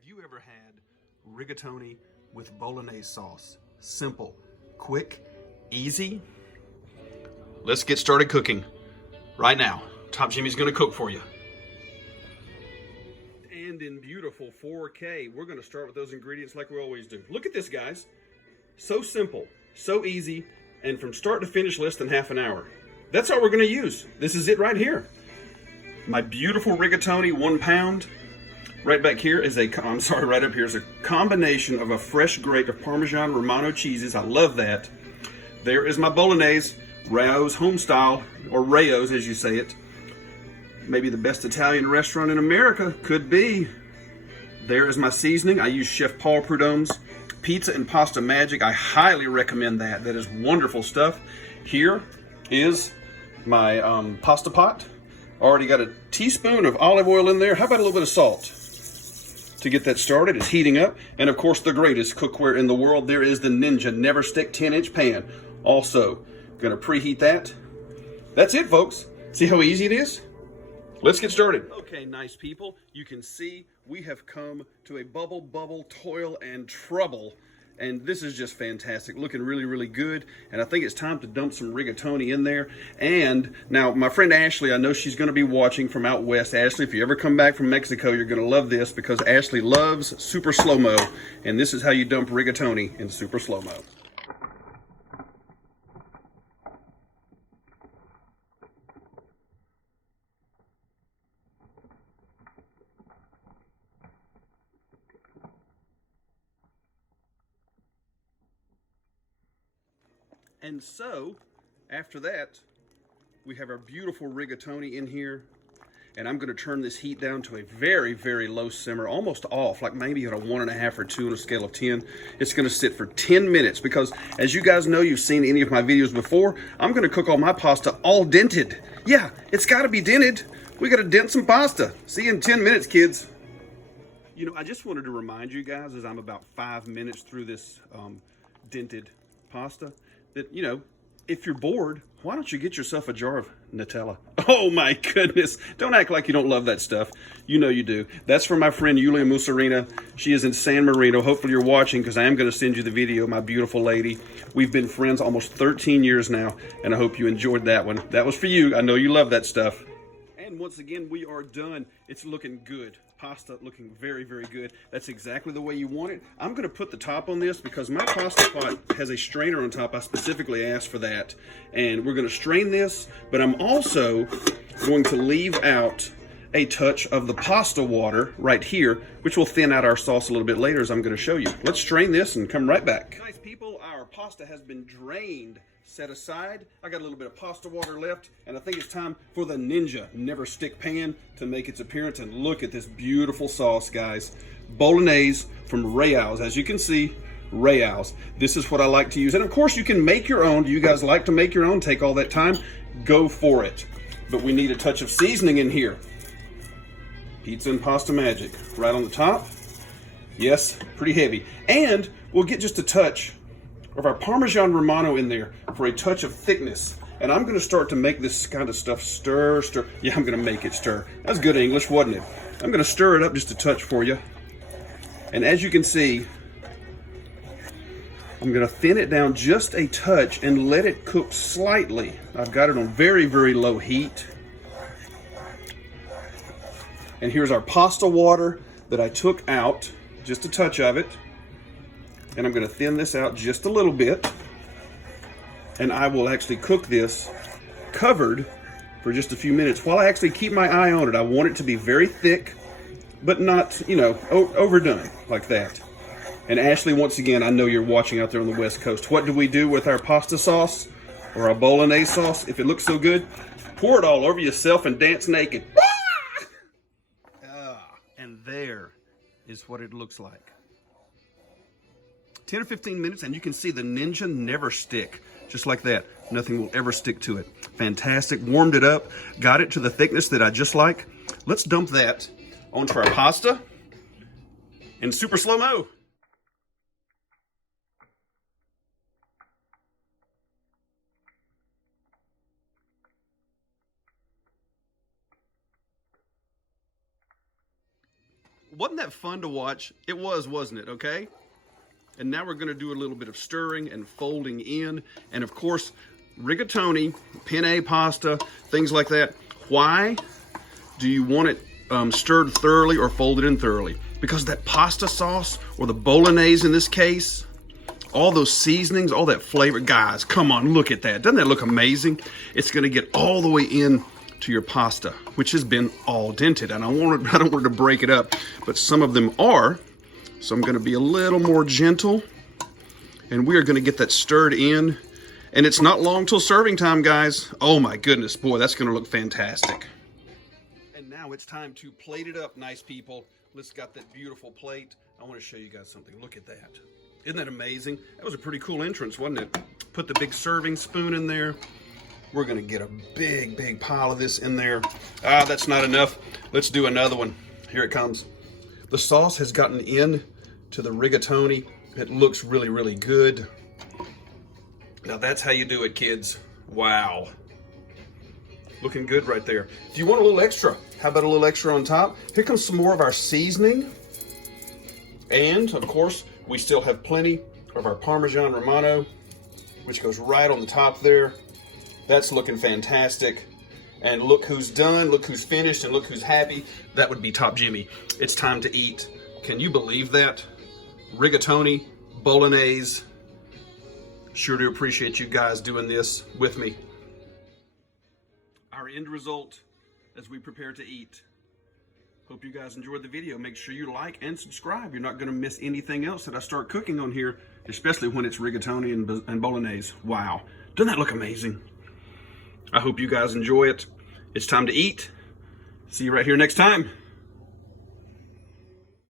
Have you ever had rigatoni with Bolognese sauce? Simple, quick, easy. Let's get started cooking right now. Top Jimmy's gonna cook for you. And in beautiful 4K, we're gonna start with those ingredients like we always do. Look at this, guys. So simple, so easy, and from start to finish, less than half an hour. That's all we're gonna use. This is it right here. My beautiful rigatoni, 1 pound. Right back here is right up here is a combination of a fresh grate of Parmesan Romano cheeses. I love that. There is my Bolognese, Rao's home style, or Rao's as you say it. Maybe the best Italian restaurant in America, could be. There is my seasoning. I use Chef Paul Prudhomme's Pizza and Pasta Magic. I highly recommend that. That is wonderful stuff. Here is my pasta pot. Already got a teaspoon of olive oil in there. How about a little bit of salt? To get that started, it's heating up. And of course, the greatest cookware in the world, there is the Ninja Never Stick 10-inch pan. Also, gonna preheat that. That's it, folks. See how easy it is? Let's get started. Okay, nice people. You can see we have come to a bubble, toil, and trouble. And this is just fantastic, looking really, really good. And I think it's time to dump some rigatoni in there. And now my friend Ashley, I know she's gonna be watching from out west. Ashley, if you ever come back from Mexico, you're gonna love this because Ashley loves super slow-mo. And this is how you dump rigatoni in super slow-mo. And so, after that, we have our beautiful rigatoni in here. And I'm gonna turn this heat down to a very, very low simmer, almost off, like maybe at a 1.5 or 2 on a scale of 10. It's gonna sit for 10 minutes because as you guys know, you've seen any of my videos before, I'm gonna cook all my pasta all dented. Yeah, it's gotta be dented. We gotta dent some pasta. See you in 10 minutes, kids. You know, I just wanted to remind you guys as I'm about 5 minutes through this dented pasta, that, you know, if you're bored, why don't you get yourself a jar of Nutella? Oh my goodness. Don't act like you don't love that stuff. You know you do. That's from my friend Yulia Musarina. She is in San Marino. Hopefully you're watching because I am going to send you the video, my beautiful lady. We've been friends almost 13 years now, and I hope you enjoyed that one. That was for you. I know you love that stuff. And once again, we are done. It's looking good. Pasta looking very, very good. That's exactly the way you want it. I'm gonna put the top on this because my pasta pot has a strainer on top. I specifically asked for that. And we're gonna strain this, but I'm also going to leave out a touch of the pasta water right here, which will thin out our sauce a little bit later as I'm gonna show you. Let's strain this and come right back. Nice people, our pasta has been drained, set aside. I got a little bit of pasta water left, and I think it's time for the Ninja Never Stick pan to make its appearance. And look at this beautiful sauce, guys. Bolognese from Rao's. As you can see, Rao's. This is what I like to use. And of course, you can make your own. Do you guys like to make your own? Take all that time. Go for it. But we need a touch of seasoning in here. Pizza and Pasta Magic right on the top. Yes, pretty heavy. And we'll get just a touch of our Parmesan Romano in there for a touch of thickness. And I'm gonna start to make this kind of stuff stir. Yeah, I'm gonna make it stir. That's good English, wasn't it? I'm gonna stir it up just a touch for you. And as you can see, I'm gonna thin it down just a touch and let it cook slightly. I've got it on very, very low heat. And here's our pasta water that I took out, just a touch of it. And I'm going to thin this out just a little bit. And I will actually cook this covered for just a few minutes while I actually keep my eye on it. I want it to be very thick, but not, you know, overdone like that. And Ashley, once again, I know you're watching out there on the West Coast. What do we do with our pasta sauce or our Bolognese sauce? If it looks so good, pour it all over yourself and dance naked. And there is what it looks like. 10 or 15 minutes and you can see the Ninja Never Stick. Just like that. Nothing will ever stick to it. Fantastic. Warmed it up. Got it to the thickness that I just like. Let's dump that onto our pasta in super slow-mo. Wasn't that fun to watch? It was, wasn't it? Okay. And now we're going to do a little bit of stirring and folding in. And of course, rigatoni, penne pasta, things like that. Why do you want it stirred thoroughly or folded in thoroughly? Because that pasta sauce, or the Bolognese in this case, all those seasonings, all that flavor, guys, come on, look at that. Doesn't that look amazing? It's going to get all the way in to your pasta, which has been al dente. And I don't want to break it up, but some of them are. So I'm going to be a little more gentle, and we are going to get that stirred in. And it's not long till serving time, guys. Oh my goodness, boy, that's going to look fantastic. And now it's time to plate it up, nice people. Let's got that beautiful plate. I want to show you guys something. Look at that. Isn't that amazing? That was a pretty cool entrance, wasn't it? Put the big serving spoon in there. We're going to get a big, big pile of this in there. Ah, that's not enough. Let's do another one. Here it comes. The sauce has gotten in to the rigatoni. It looks really, really good. Now that's how you do it, kids. Wow. Looking good right there. If you want a little extra, how about a little extra on top? Here comes some more of our seasoning. And, of course, we still have plenty of our Parmesan Romano, which goes right on the top there. That's looking fantastic. And look who's done, look who's finished, and look who's happy. That would be Top Jimmy. It's time to eat. Can you believe that? Rigatoni, Bolognese. Sure do appreciate you guys doing this with me. Our end result as we prepare to eat. Hope you guys enjoyed the video. Make sure you like and subscribe. You're not going to miss anything else that I start cooking on here, especially when it's rigatoni and Bolognese. Wow. Doesn't that look amazing? I hope you guys enjoy it. It's time to eat. See you right here next time.